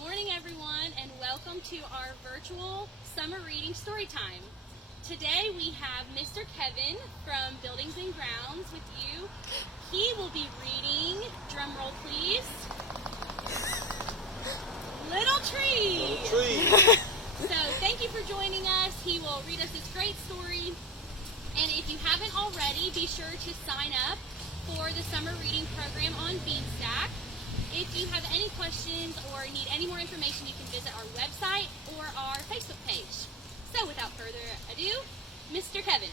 morning, everyone, and welcome to our virtual summer reading story time. Today we have Mr. Kevin from Buildings and Grounds with you. He will be reading, drum roll please, Little Tree. Little Tree. So thank you for joining us. He will read us this great story. And if you haven't already, be sure to sign up for the summer reading program on Beanstack. If you have any questions or need any more information, you can visit our website or our Facebook page. So without further ado, Mr. Kevin.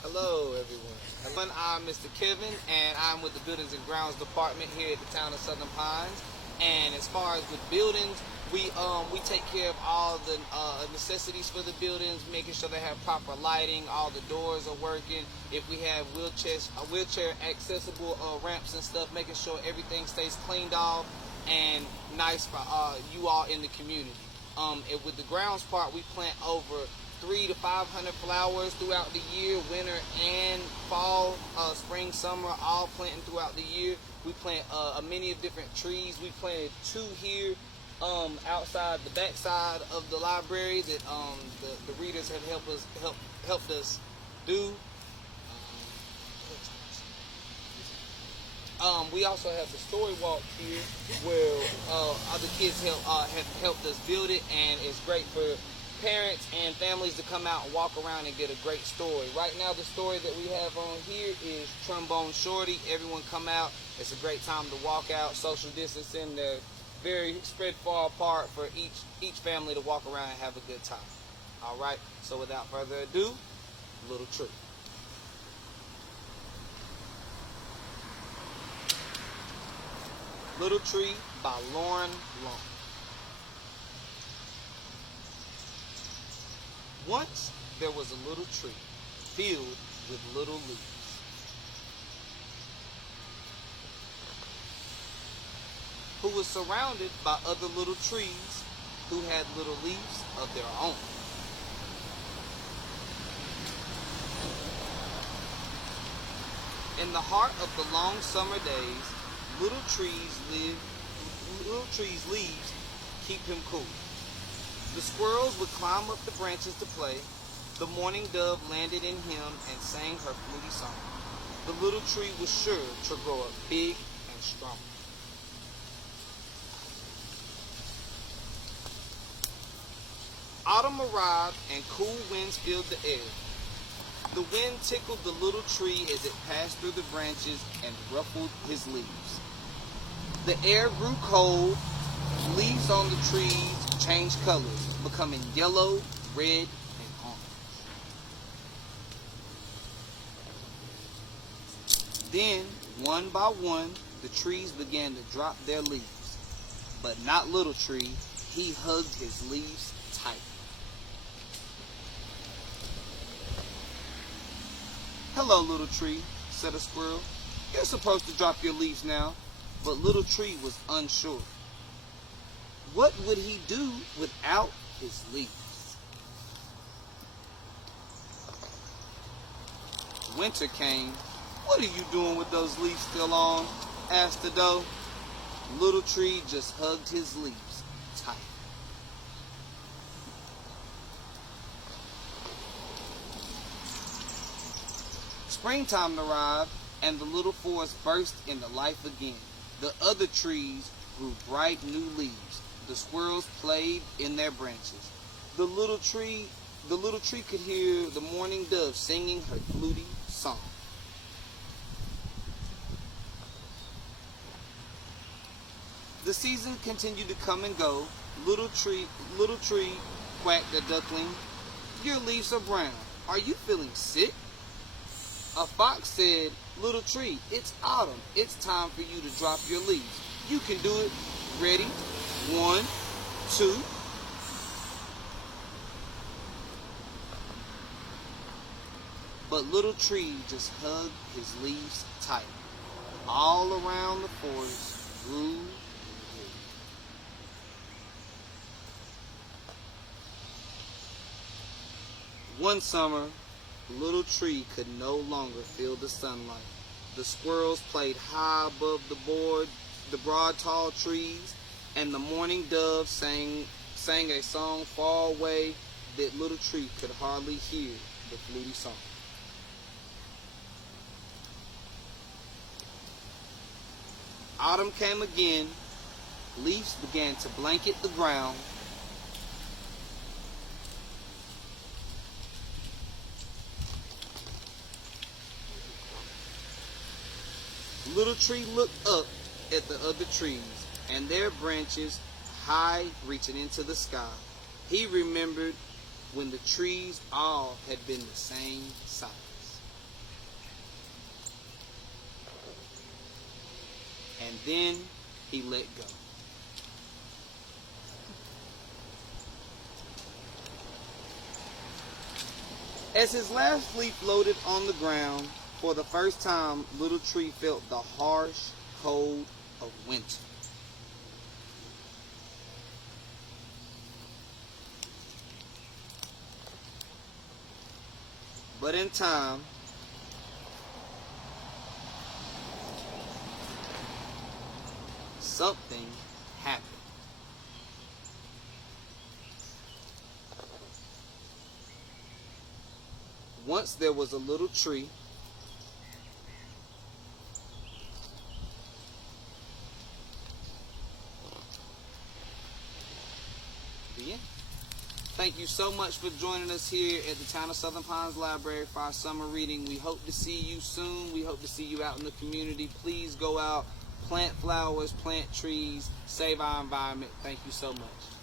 Hello, everyone. I'm Mr. Kevin, and I'm with the Buildings and Grounds Department here at the town of Southern Pines. And as far as with buildings, we take care of all the necessities for the buildings, making sure they have proper lighting, all the doors are working. If we have wheelchair accessible ramps and stuff, making sure everything stays cleaned off and nice for you all in the community. And with the grounds part, we plant over 300 to 500 flowers throughout the year, winter and fall, spring, summer, all planting throughout the year. We plant many of different trees. We planted 2 here outside the back side of the library that the readers have helped us do. We also have the story walk here where other kids have helped us build it, and it's great for parents and families to come out and walk around and get a great story. Right now the story that we have on here is Trombone Shorty. Everyone come out. It's a great time to walk out, social distancing. They're very spread far apart for each family to walk around and have a good time. All right, so without further ado, Little Tree. Little Tree by Loren Long. Once there was a little tree filled with little leaves. Who was surrounded by other little trees who had little leaves of their own. In the heart of the long summer days, little trees' leaves keep him cool. The squirrels would climb up the branches to play. The morning dove landed in him and sang her fluty song. The little tree was sure to grow up big and strong. Autumn arrived and cool winds filled the air. The wind tickled the little tree as it passed through the branches and ruffled his leaves. The air grew cold. Leaves on the trees changed colors, becoming yellow, red, and orange. Then, one by one, the trees began to drop their leaves. But not Little Tree. He hugged his leaves tight. "Hello, Little Tree," said a squirrel. "You're supposed to drop your leaves now." But Little Tree was unsure. What would he do without his leaves? Winter came. "What are you doing with those leaves still on?" asked the doe. Little Tree just hugged his leaves tight. Springtime arrived, and the little forest burst into life again. The other trees grew bright new leaves. The squirrels played in their branches. The little tree could hear the morning dove singing her fluty song. The season continued to come and go. Little tree, quacked a duckling. "Your leaves are brown. Are you feeling sick?" A fox said, "Little Tree, it's autumn. It's time for you to drop your leaves. You can do it. Ready? 1, 2. But Little Tree just hugged his leaves tight. All around the forest grew and grew. One summer, Little Tree could no longer feel the sunlight. The squirrels played high above the broad, tall trees, and the morning dove sang a song far away that little tree could hardly hear the fluty song. Autumn came again. Leaves began to blanket the ground. Little tree looked up at the other trees and their branches high reaching into the sky. He remembered when the trees all had been the same size. And then he let go. As his last leaf floated on the ground, for the first time, Little Tree felt the harsh cold of winter. But in time, something happened. Once there was a little tree the end. Thank you so much for joining us here at the Town of Southern Pines Library for our summer reading. We hope to see you soon. We hope to see you out in the community. Please go out, plant flowers, plant trees, save our environment. Thank you so much.